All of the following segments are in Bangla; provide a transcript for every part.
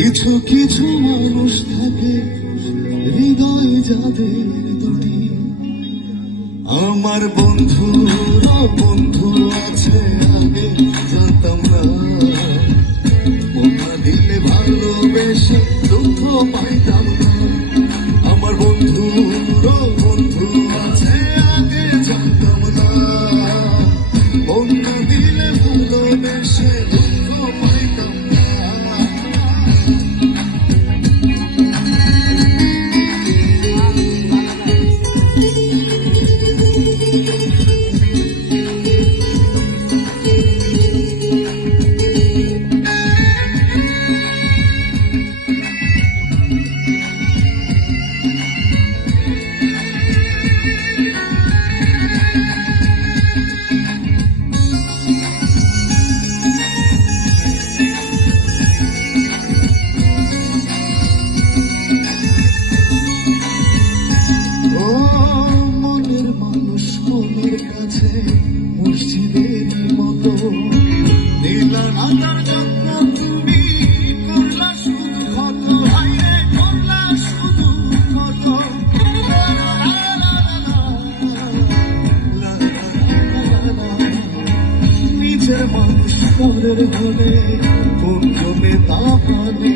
কিছু কিছু মানুষ থাকে হৃদয় যাদের দুটি, আমার বন্ধুরা বন্ধু আছে আগে জানতাম না, মনা দিলে ভালোবেসে দুঃখ পাইতাম না। আমার বন্ধুরা বন্ধু আছে আগে জানতাম না, মনা দিলে ভালোবেসে দুঃখ পাইতাম না। মসজিদের মতো নীলা রাতার জন্য তুমি করলা শুধু কত, হাইরে করলা শুধু কত। নিজের মানুষ পরের ঘরে কোন জমে তা পারে,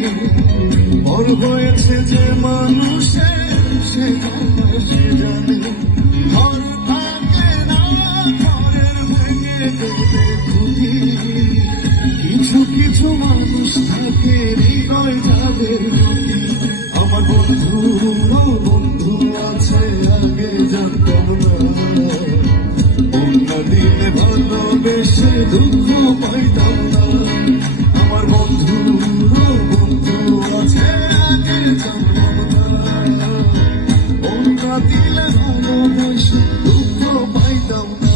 বড় হয়েছে যে মানুষের সে জানে। কিছু কিছু মানুষ থাকে হৃদয় যাদের প্রতি, আমার বন্ধু বন্ধু আছে আগে জানতাম না, অন্য দিনে ভালোবেসে দুঃখ পাইতাম না। আমার বন্ধু বন্ধু আছে আগে জানতাম না, অন্য দিলে ভালোবেসে দুঃখ পাইতাম না।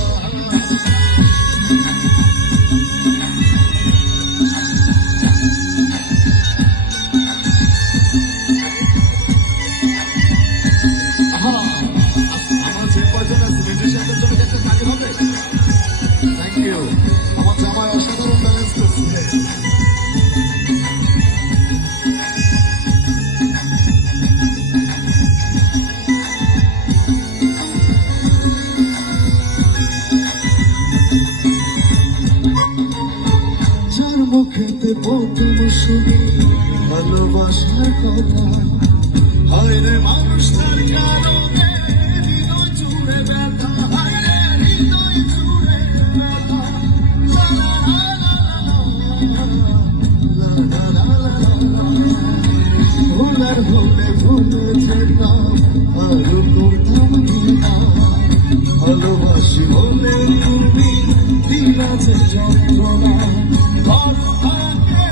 আমার জামাই অসাধারণ ব্যালেন্স করছে। যার মুখেতে প্রথম শুনি ভালোবাসার কথা, হয় রে মানুষটার কারণে হৃদয় জুড়ে ব্যথা, হয় রে হৃদয় জুড়ে ব্যথা। ভোলার হলে ভুলে যেতাম আরো করতাম না, ভালোবাসি বলে তুমি দিলা যে যন্ত্রণা। ঘর থাকে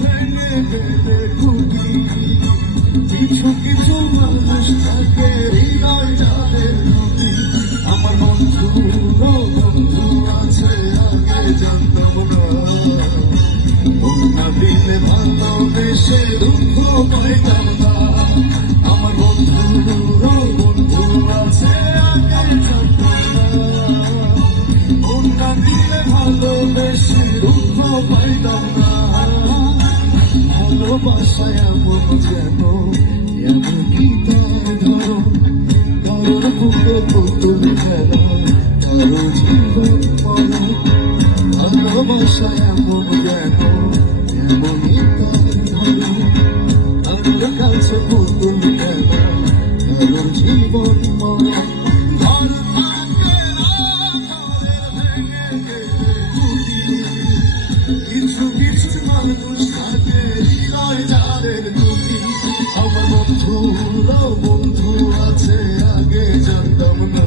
ভেঙে গেলে খুবই, কিছু কিছু মানুষ থাকে হৃদয় যাদের প্রতি, আমার বন্ধু বন্ধু আছে আগে জানতাম না, অন্য দিলে ভালোবেসে দুঃখ পাইতাম না। আমার বন্ধু বন্ধু আছে আগে জানতাম না, অন্য দিলে ভালোবেসে দুঃখ পাইতাম না। ভালোবাসায় এমন যেন এমন গীতার ধরো, কারোর বুকে পুতুল খেলা, কারো জীবন মরো। ভালোবাসায় এমন যেন এমন গীতার ধরো, কারোর কাছে পুতুল খেলা, কারোর জীবন মরো। কিছু কিছু মানুষ থাকে হৃদয় যাদের প্রতি, আমার বন্ধু বন্ধু আছে আগে জানতাম না,